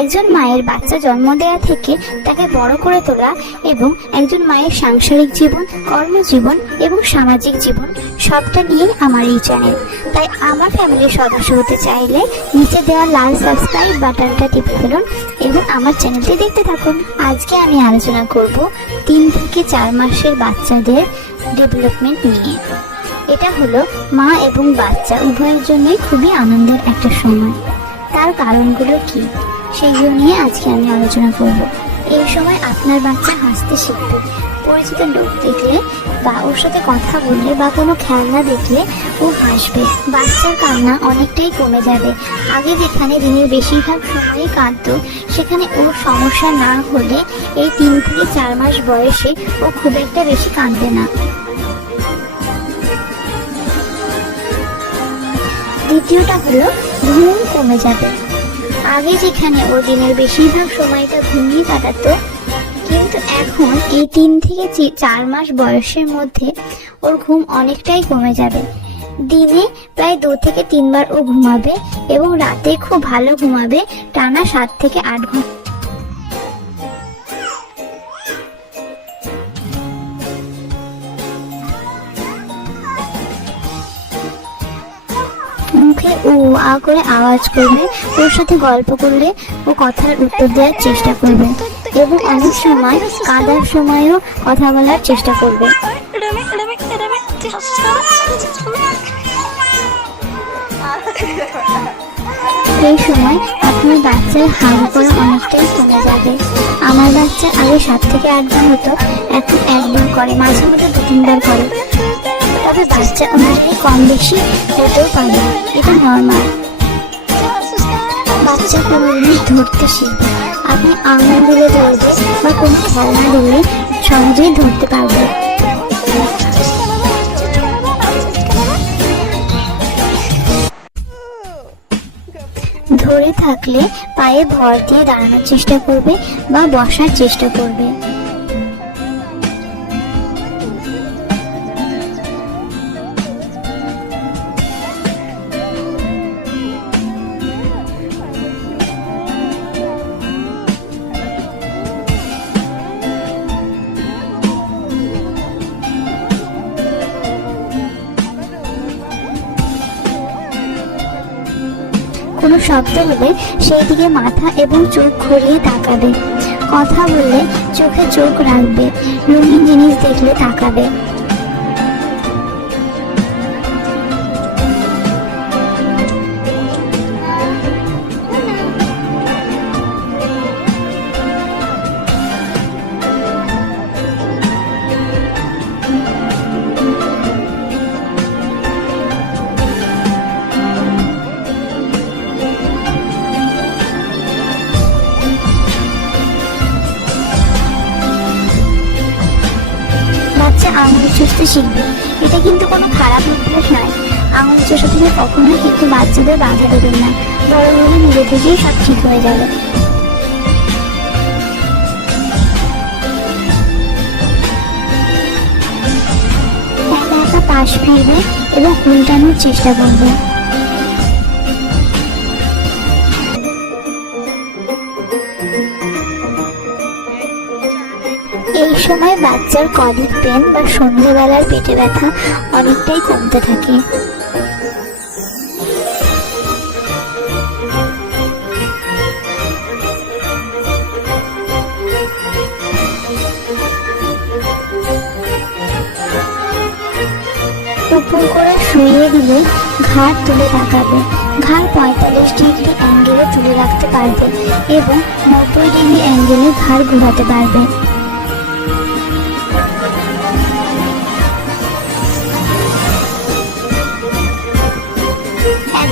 একজন মায়ের বাচ্চা জন্ম দেওয়া থেকে তাকে বড় করে তোলা এবং একজন মায়ের সাংসারিক জীবন, কর্মজীবন এবং সামাজিক জীবন, সবটা নিয়ে আমার এই চ্যানেল তাই আমার ফ্যামিলির সদস্য হতে চাইলে নিচে দেওয়া লাল সাবস্ক্রাইব বাটনটা টিপে ফেলুন এবং আমার চ্যানেলটি দেখতে থাকুন। আজকে আমি আলোচনা করব তিন থেকে চার মাসের বাচ্চাদের ডেভেলপমেন্ট নিয়ে। এটা হলো মা এবং বাচ্চা উভয়ের জন্যই খুবই আনন্দের একটা সময়। তার কারণগুলো কি? সেইগুলো নিয়ে আজকে আমি আলোচনা করব। এই সময় আপনার বাচ্চা হাসতে শিখবে। পরিচিত লোক দেখলে বা ওর সাথে কথা বললে বা কোনো খেলনা দেখলে ও হাসবে। বাচ্চার কান্না অনেকটাই কমে যাবে। আগে যেখানে দিনের বেশিরভাগ সময়ই কাঁদতো, সেখানে ওর সমস্যা না হলে এই তিন থেকে চার মাস বয়সে ও খুব একটা বেশি কাঁদবে না। দ্বিতীয়টা হলো ঘুম কমে যাবে। আগে যেখানে ও দিনের বেশিরভাগ সময়টা ঘুমিয়ে কাটাত, কিন্তু এখন এই তিন থেকে চার মাস বয়সের মধ্যে ওর ঘুম অনেকটাই কমে যাবে। দিনে প্রায় দু থেকে তিনবার ও ঘুমাবে এবং রাতে খুব ভালো ঘুমাবে টানা সাত থেকে আট ঘণ্টা। মুখে ও আ করে আওয়াজ করবে। ওর সাথে গল্প করলে ও কথার উত্তর দেওয়ার চেষ্টা করবে এবং অনেক সময় কাঁদার সময়ও কথা বলার চেষ্টা করবে। এই সময় আপনার বাচ্চার হাড় করা অনেকটাই কমে যাবে। আমার বাচ্চা আগে সাত থেকে আটবার হতো, এখন একবার করে, মাঝে মধ্যে দু তিনবার করে। তবে বাচ্চা অনুযায়ী কম বেশি হতেও পারে। এটা নর্মাল বাচ্চা কোনো জিনিস ধরতে শিখবে আপনি আঙুল দিলে ধরবে বা কোনো খেলনা দিলে সহজেই ধরতে পারবে। ধরে থাকলে পায়ে ভর দিয়ে দাঁড়ানোর চেষ্টা করবে বা বসার চেষ্টা করবে। কোনো শব্দ হলে সেই দিকে মাথা এবং চোখ ঘুরিয়ে তাকাবে। কথা বললে চোখে চোখ রাখবে। রঙিন জিনিস দেখলে তাকাবে। আঙুল চুষতে শিখবে। এটা কিন্তু কোনো খারাপ অভ্যাস নয়। আঙুল চষা থেকে কখনোই কিন্তু বাচ্চাদের বাধা দেবেন না। বড় বড় নিজে থেকেই সব ঠিক হয়ে যাবে। একা একা পাশ ফিরবে এবং উল্টানোর চেষ্টা করবে। সময় বাচ্চার কলিক পেন বা সন্ধ্যেবেলার পেটে ব্যথা অনেকটাই কমতে থাকে। উপর করে শুয়ে দিলে ঘাড় তুলে তাকাবে। ঘাড় পঁয়তাল্লিশ ডিগ্রি অ্যাঙ্গেলে তুলে রাখতে পারবে এবং নব্বই ডিগ্রি অ্যাঙ্গেলে ঘাড় ঘোরাতে পারবে।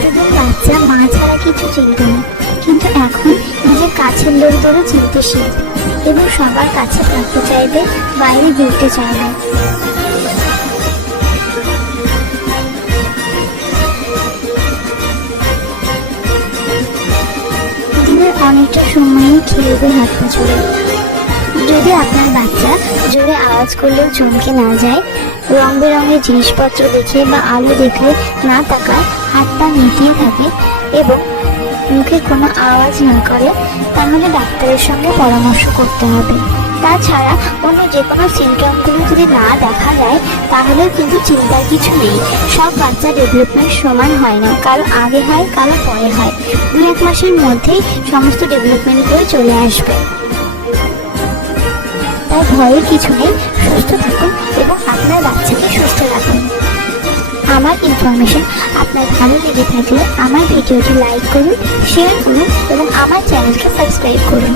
এতদিন বাচ্চা মা ছাড়া কিছু চিনত না, কিন্তু এখন নিজের কাছের লোকদেরও চিনতে শিখবে এবং সবার কাছে থাকতে চাইবে, বাইরে ঘুরতে চাইবে। অনেকটা সময়ই খেলবে হাত পা চলে যদি আপনার বাচ্চা জোরে আওয়াজ করলেও চমকে না যায় রং বেরঙের জিনিসপত্র দেখে বা আলো দেখে না তাকায় হাত পা নেতিয়ে থাকে এবং মুখে কোনো আওয়াজ না করে, তাহলে ডাক্তারের সঙ্গে পরামর্শ করতে হবে। তাছাড়া অন্য যে কোনো সিমটমগুলো যদি না দেখা যায় তাহলেও কিন্তু চিন্তার কিছু নেই। সব বাচ্চা ডেভেলপমেন্ট সমান হয় না, কারও আগে হয়, কারও পরে হয়। দু এক মাসের মধ্যেই সমস্ত ডেভেলপমেন্টগুলো চলে আসবে। তাই ভয়ের কিছু নেই, সুস্থ থাকুন। আপনার বাচ্চাকে সুস্থ রাখুন। আমার ইনফরমেশন আপনার ভালো লেগে থাকলে আমার ভিডিওটি লাইক করুন শেয়ার করুন এবং আমার চ্যানেলকে সাবস্ক্রাইব করুন।